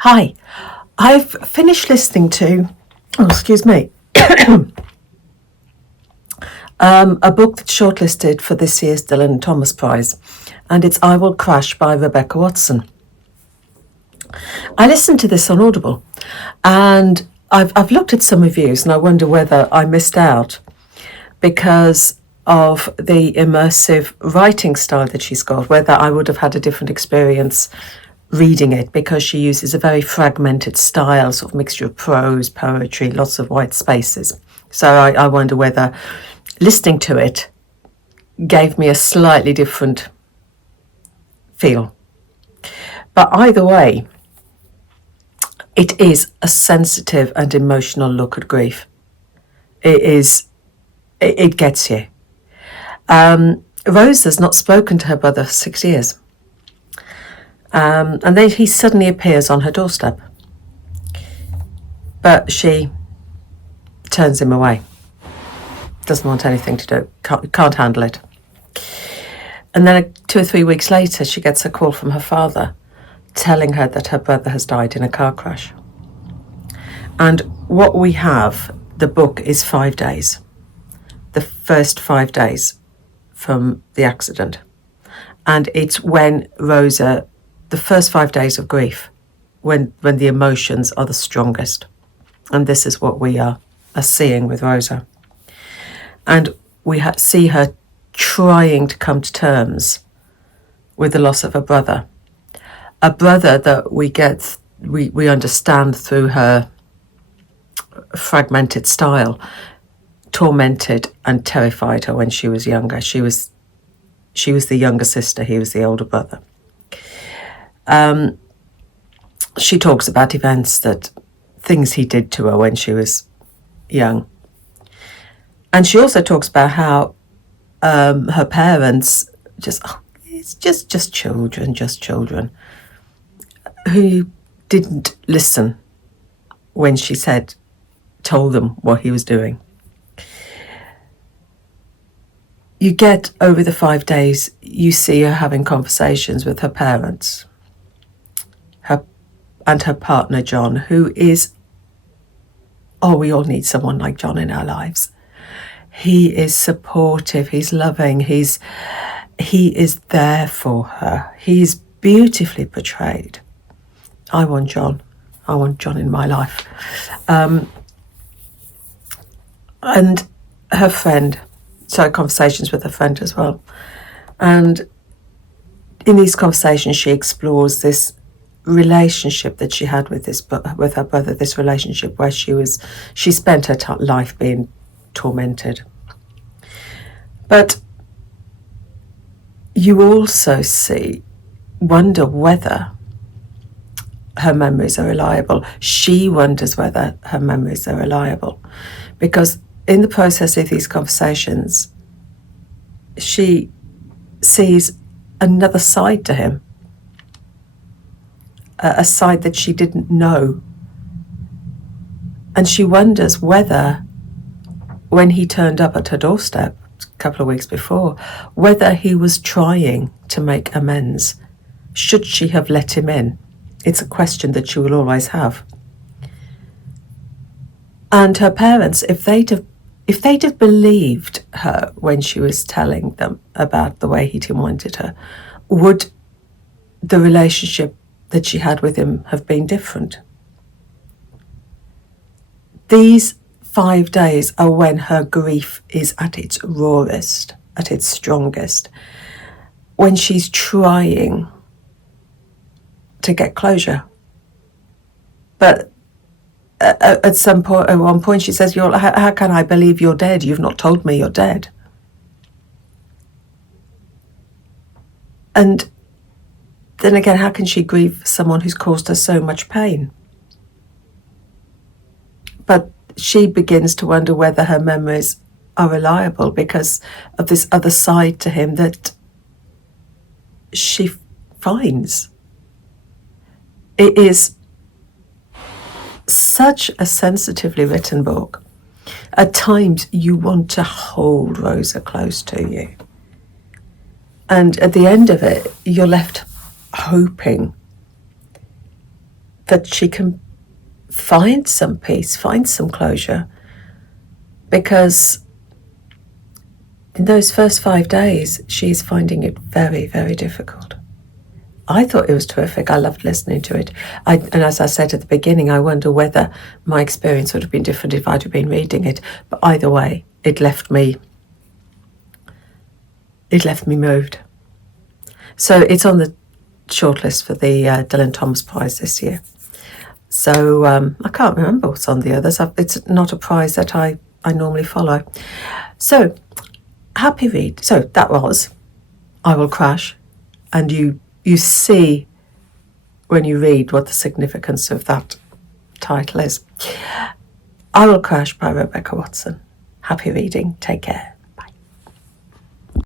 Hi, I've finished listening to, a book that's shortlisted for this year's Dylan Thomas Prize, and it's I Will Crash by Rebecca Watson. I listened to this on Audible, and I've looked at some reviews, and I wonder whether I missed out because of the immersive writing style that she's got, whether I would have had a different experience reading it, because she uses a very fragmented style, sort of mixture of prose, poetry, lots of white spaces. So I wonder whether listening to it gave me a slightly different feel. But either way, it is a sensitive and emotional look at grief. It gets you. Rose has not spoken to her brother for 6 years. And then he suddenly appears on her doorstep. But she turns him away. Doesn't want anything to do. Can't handle it. And then 2 or 3 weeks later, she gets a call from her father telling her that her brother has died in a car crash. And what we have, the book, is 5 days. The first 5 days from the accident. And it's when Rosa, the first 5 days of grief, when the emotions are the strongest. And this is what we are seeing with Rosa. And we see her trying to come to terms with the loss of a brother. A brother that we understand through her fragmented style, tormented and terrified her when she was younger. She was the younger sister, he was the older brother. She talks about things he did to her when she was young. And she also talks about how her parents it's just children who didn't listen when she told them what he was doing. You get, over the 5 days, you see her having conversations with her parents, and her partner, John, who is, we all need someone like John in our lives. He is supportive, he's loving, he is there for her. He's beautifully portrayed. I want John in my life. And her friend, conversations with her friend as well. And in these conversations, she explores this relationship that she had with her brother, this relationship where she spent her life being tormented. But you also wonder whether her memories are reliable. She wonders whether her memories are reliable, because in the process of these conversations, she sees another side to him, a side that she didn't know. And she wonders whether, when he turned up at her doorstep a couple of weeks before, whether he was trying to make amends. Should she have let him in? It's a question that she will always have. And her parents, if they'd have believed her when she was telling them about the way he wanted her, would the relationship that she had with him have been different? These 5 days are when her grief is at its rawest, at its strongest, when she's trying to get closure. But at one point she says, how can I believe you're dead? You've not told me you're dead. And then again, how can she grieve for someone who's caused her so much pain? But she begins to wonder whether her memories are reliable because of this other side to him that she finds. It is such a sensitively written book. At times you want to hold Rosa close to you. And at the end of it, you're left hoping that she can find some peace, find some closure, because in those first 5 days, she's finding it very, very difficult. I thought it was terrific. I loved listening to it. And as I said at the beginning, I wonder whether my experience would have been different if I'd have been reading it. But either way, it left me moved. So it's on the shortlist for the Dylan Thomas Prize this year. So I can't remember what's on the others. It's not a prize that I normally follow. So happy read. So that was I Will Crash, and you see when you read what the significance of that title is. I Will Crash by Rebecca Watson. Happy reading. Take care.